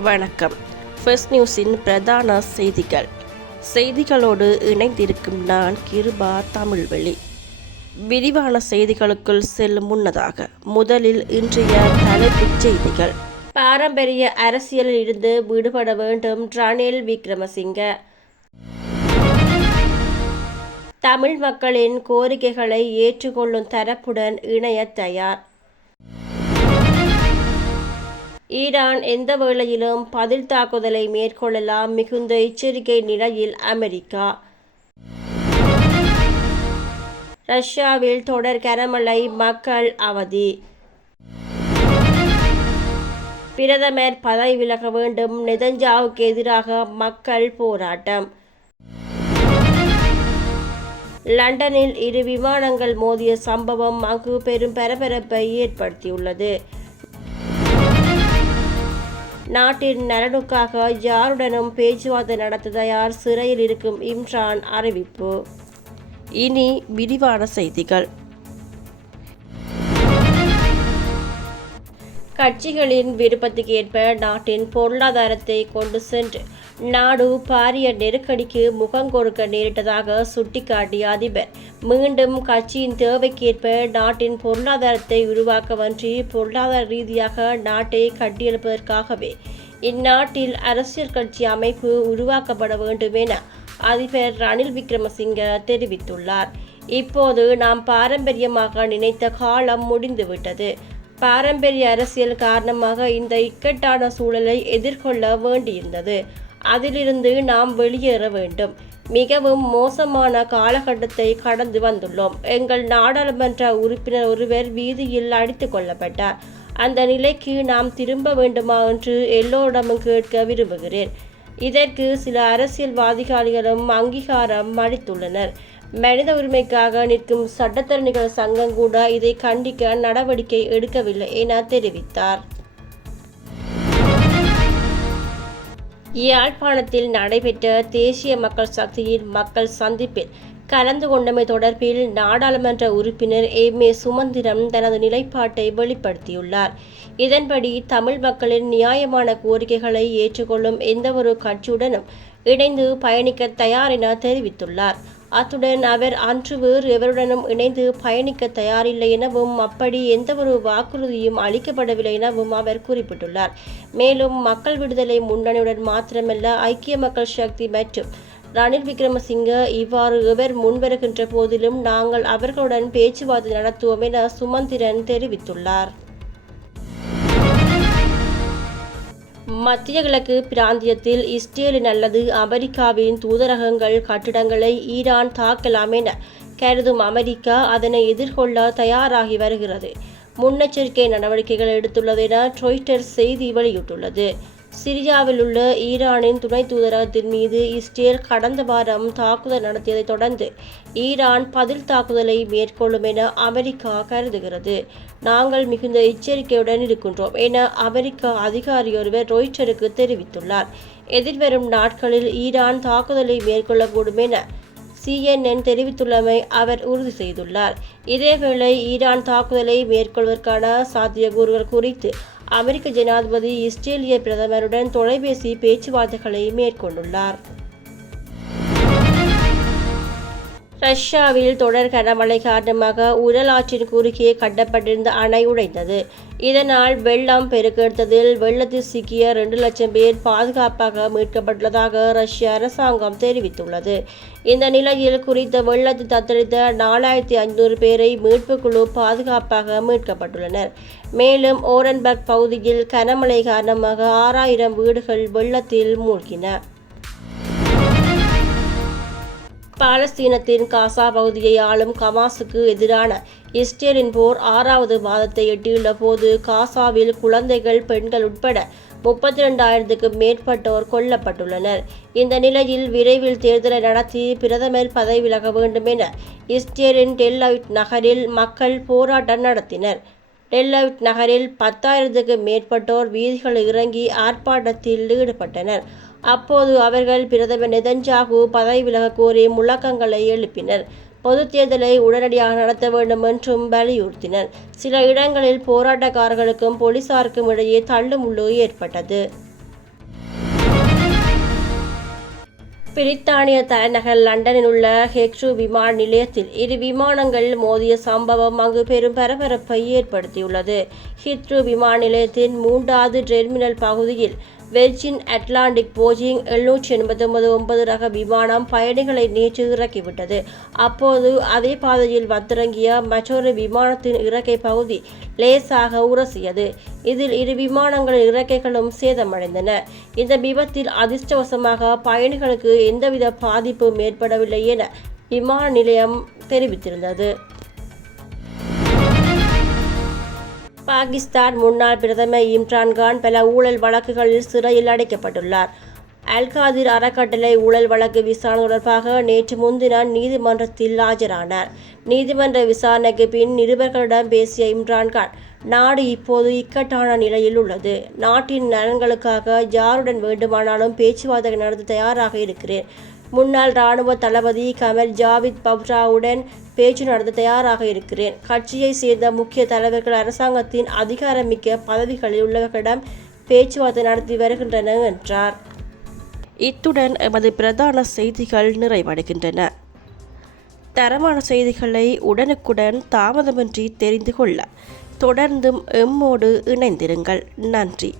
வணக்கம். ஃபர்ஸ்ட் நியூஸின் பிரதான செய்திகள். செய்திகளோடு இணைந்திருக்கும் நான் கிருபா தமிழ்வெளி. விரிவான செய்திகளுக்குள் செல்லும் முன்னதாக முதலில் இன்றைய தலைப்புச் செய்திகள். பாரம்பரிய அரசியலில் இருந்து விடுபட வேண்டும் ரணில் விக்ரமசிங்க. தமிழ் மக்களின் கோரிக்கைகளை ஏற்றுக்கொள்ளும் தரப்புடன் இணைய தயார். ஈரான் எந்த வேளையிலும் பதில் தாக்குதலை மேற்கொள்ளலாம் மிகுந்த எச்சரிக்கை நிலையில் அமெரிக்கா. ரஷ்யாவில் தொடர் கனமழை மக்கள் அவதி. பிரதமர் பதவி விலக வேண்டும் நெதஞ்சாவுக்கு எதிராக மக்கள் போராட்டம். லண்டனில் இரு விமானங்கள் மோதிய சம்பவம் அங்கு பெரும் பரபரப்பை ஏற்படுத்தியுள்ளது. நாட்டின் நலனுக்காக யாருடனும் பேச்சுவார்த்தை நடத்த தயார் சிறையில் இருக்கும் இம்ரான் அறிவிப்பு. இனி விரிவான செய்திகள். கட்சிகளின் விருப்பத்துக்கு ஏற்ப நாட்டின் பொருளாதாரத்தை கொண்டு சென்று நாடு பாரிய நெருக்கடிக்கு முகம் கொடுக்க நேரிட்டதாக சுட்டிக்காட்டிய அதிபர். மீண்டும் கட்சியின் தேவைக்கேற்ப நாட்டின் பொருளாதாரத்தை உருவாக்கவன்றி பொருளாதார ரீதியாக நாட்டை கட்டியெழுப்பதற்காகவே இந்நாட்டில் அரசியல் கட்சி அமைப்பு உருவாக்கப்பட வேண்டும் என அதிபர் ரணில் விக்ரமசிங்க தெரிவித்துள்ளார். இப்போது நாம் பாரம்பரியமாக நினைத்த காலம் முடிந்துவிட்டது. பாரம்பரிய அரசியல் காரணமாக இந்த இக்கட்டான சூழலை எதிர்கொள்ள வேண்டியிருந்தது. அதிலிருந்து நாம் வெளியேற வேண்டும். மிகவும் மோசமான காலகட்டத்தை கடந்து வந்துள்ளோம். எங்கள் நாடாளுமன்ற உறுப்பினர் ஒருவர் வீதியில் அடித்து கொள்ளப்பட்டார் அந்த நிலைக்கு நாம் திரும்ப வேண்டுமா என்று எல்லோரிடமும் கேட்க விரும்புகிறேன். இதற்கு சில அரசியல்வாதிகளும் அங்கீகாரம் அளித்துள்ளனர். மனித உரிமைக்காக நிற்கும் சட்டத்தரணிகள் சங்கம் கூட இதை கண்டிக்க நடவடிக்கை எடுக்கவில்லை என தெரிவித்தார். யாழ்ப்பாணத்தில் நடைபெற்ற தேசிய மக்கள் சக்தியின் மக்கள் சந்திப்பில் கலந்து கொண்டமை தொடர்பில் நாடாளுமன்ற உறுப்பினர் எம். ஏ. சுமந்திரம் தனது நிலைப்பாட்டை வெளிப்படுத்தியுள்ளார். இதன்படி தமிழ் மக்களின் நியாயமான கோரிக்கைகளை ஏற்றுக்கொள்ளும் எந்தவொரு கட்சியுடனும் இணைந்து பயணிக்க தயார் என தெரிவித்துள்ளார். அத்துடன் அவர் அன்று வேறு எவருடனும் இணைந்து பயணிக்க தயாரில்லை எனவும் அப்படி எந்தவொரு வாக்குறுதியும் அளிக்கப்படவில்லை எனவும் அவர் குறிப்பிட்டுள்ளார். மேலும் மக்கள் விடுதலை முன்னணியுடன் மாத்திரமல்ல ஐக்கிய மக்கள் சக்தி மற்றும் ரணில் விக்ரமசிங்க இவ்வாறு இவர் முன்வருகின்ற போதிலும் நாங்கள் அவர்களுடன் பேச்சுவார்த்தை நடத்துவோம் என சுமந்திரன் தெரிவித்துள்ளார். மத்திய கிழக்கு பிராந்தியத்தில் இஸ்ரேலின் அல்லது அமெரிக்காவின் தூதரகங்கள் கட்டிடங்களை ஈரான் தாக்கலாம் என கருதும் அமெரிக்கா அதனை எதிர்கொள்ள தயாராகி வருகிறது. முன்னெச்சரிக்கை நடவடிக்கைகள் எடுத்துள்ளது என ட்ரொய்டர் செய்தி வெளியிட்டுள்ளது. சிரியாவில் உள்ள ஈரானின் துணை தூதரகத்தின் மீது இஸ்ரேல் கடந்த வாரம் தாக்குதல் நடத்தியதைத் தொடர்ந்து ஈரான் பதில் தாக்குதலை மேற்கொள்ளும் என அமெரிக்கா கருதுகிறது. நாங்கள் மிகுந்த எச்சரிக்கையுடன் இருக்கின்றோம் என அமெரிக்க அதிகாரியொருவர் ரொய்ட்டருக்கு தெரிவித்துள்ளார். எதிர்வரும் நாட்களில் ஈரான் தாக்குதலை மேற்கொள்ளக்கூடும் என சிஎன்என் தெரிவித்துள்ளமை அவர் உறுதி செய்துள்ளார். இதேவேளை ஈரான் தாக்குதலை மேற்கொள்வதற்கான சாத்தியக்கூறுகள் குறித்து அமெரிக்க ஜனாதிபதி இஸ்ரேலிய பிரதமருடன் தொலைபேசி பேச்சுவார்த்தைகளை மேற்கொண்டுள்ளார். ரஷ்யாவில் தொடர் கனமழை காரணமாக உடலாற்றின் குறுக்கே கட்டப்பட்டிருந்த அணை உடைந்தது. இதனால் வெள்ளம் பெருக்கெடுத்ததில் வெள்ளத்தில் சிக்கிய ரெண்டு லட்சம் பேர் பாதுகாப்பாக மீட்கப்பட்டுள்ளதாக ரஷ்ய அரசாங்கம் தெரிவித்துள்ளது. இந்த நிலையில் குறித்த வெள்ளத்தில் தத்தளித்த நாலாயிரத்தி ஐநூறு பேரை மீட்புக் குழு பாதுகாப்பாக மீட்கப்பட்டுள்ளனர். மேலும் ஓரன்பர்க் பகுதியில் கனமழை காரணமாக ஆறாயிரம் வீடுகள் வெள்ளத்தில் மூழ்கின. பாலஸ்தீனத்தின் காசா பகுதியை ஆளும் கமாஸுக்கு எதிரான இஸ்ரேலின் போர் ஆறாவது மாதத்தை எட்டியுள்ள போது காசாவில் குழந்தைகள் பெண்கள் உட்பட முப்பத்தி ரெண்டாயிரத்துக்கு மேற்பட்டோர் கொல்லப்பட்டுள்ளனர். இந்த நிலையில் விரைவில் தேர்தலை நடத்தி பிரதமர் பதவி விலக வேண்டும் என இஸ்ரேலின் டெல்லவிட் நகரில் மக்கள் போராட்டம் நடத்தினர். டெல்லவிட் நகரில் பத்தாயிரத்துக்கு மேற்பட்டோர் வீதிகளில் இறங்கி ஆர்ப்பாட்டத்தில் ஈடுபட்டனர். அப்போது அவர்கள் பிரதமர் நெதன்ஜாகு பதவி விலக கோரி முழக்கங்களை எழுப்பினர். பொது தேர்தலை உடனடியாக நடத்த வேண்டும் என்றும் வலியுறுத்தினர். சில இடங்களில் போராட்டக்காரர்களுக்கும் போலீசாருக்கும் இடையே தள்ளுமுள்ளு ஏற்பட்டது. பிரித்தானிய தலைநகர் லண்டனில் உள்ள ஹெக்ஷு விமான நிலையத்தில் இரு விமானங்கள் மோதிய சம்பவம் அங்கு பெரும் பரபரப்பை ஏற்படுத்தியுள்ளது. ஹிட்ரு விமான நிலையத்தின் மூன்றாவது டெர்மினல் பகுதியில் வெர்ஜின் அட்லாண்டிக் போஜிங் எழுநூற்றி எண்பத்தி ஒன்பது ஒன்பது ரக விமானம் பயணிகளை நேற்று இறக்கிவிட்டது. அப்போது அதே பாதையில் வத்திறங்கிய மற்றொரு விமானத்தின் இறக்கை பகுதி லேசாக உரசியது. இதில் இரு விமானங்களின் இறக்கைகளும் சேதமடைந்தன. இந்த விபத்தில் அதிர்ஷ்டவசமாக பயணிகளுக்கு எந்தவித பாதிப்பும் ஏற்படவில்லை என விமான நிலையம் தெரிவித்திருந்தது. பாகிஸ்தான் முன்னாள் பிரதமர் இம்ரான்கான் பல ஊழல் வழக்குகளில் சிறையில் அடைக்கப்பட்டுள்ளார். அல்காதிர் அறக்கட்டளை ஊழல் வழக்கு விசாரணை தொடர்பாக நேற்று முன்தினம் நீதிமன்றத்தில் ஆஜரானார். நீதிமன்ற விசாரணைக்கு பின் நிருபர்களிடம் பேசிய இம்ரான்கான் நாடு இப்போது இக்கட்டான நிலையில் உள்ளது. நாட்டின் நலன்களுக்காக யாருடன் வேண்டுமானாலும் பேச்சுவார்த்தை நடத்த தயாராக இருக்கிறேன். முன்னாள் இராணுவ தளபதி கமல் ஜாவித் பவ்ராவுடன் பேச்சு நடத்த தயாராக இருக்கிறேன். கட்சியை சேர்ந்த முக்கிய தலைவர்கள் அரசாங்கத்தின் அதிகாரமிக்க பதவிகளில் உள்ளவர்களிடம் பேச்சுவார்த்தை நடத்தி வருகின்றனர் என்றார். இத்துடன் எமது பிரதான செய்திகள் நிறைவடைகின்றன. தரமான செய்திகளை உடனுக்குடன் தாமதமின்றி தெரிந்து கொள்ள தொடர்ந்தும் எம்மோடு இணைந்திருங்கள். நன்றி.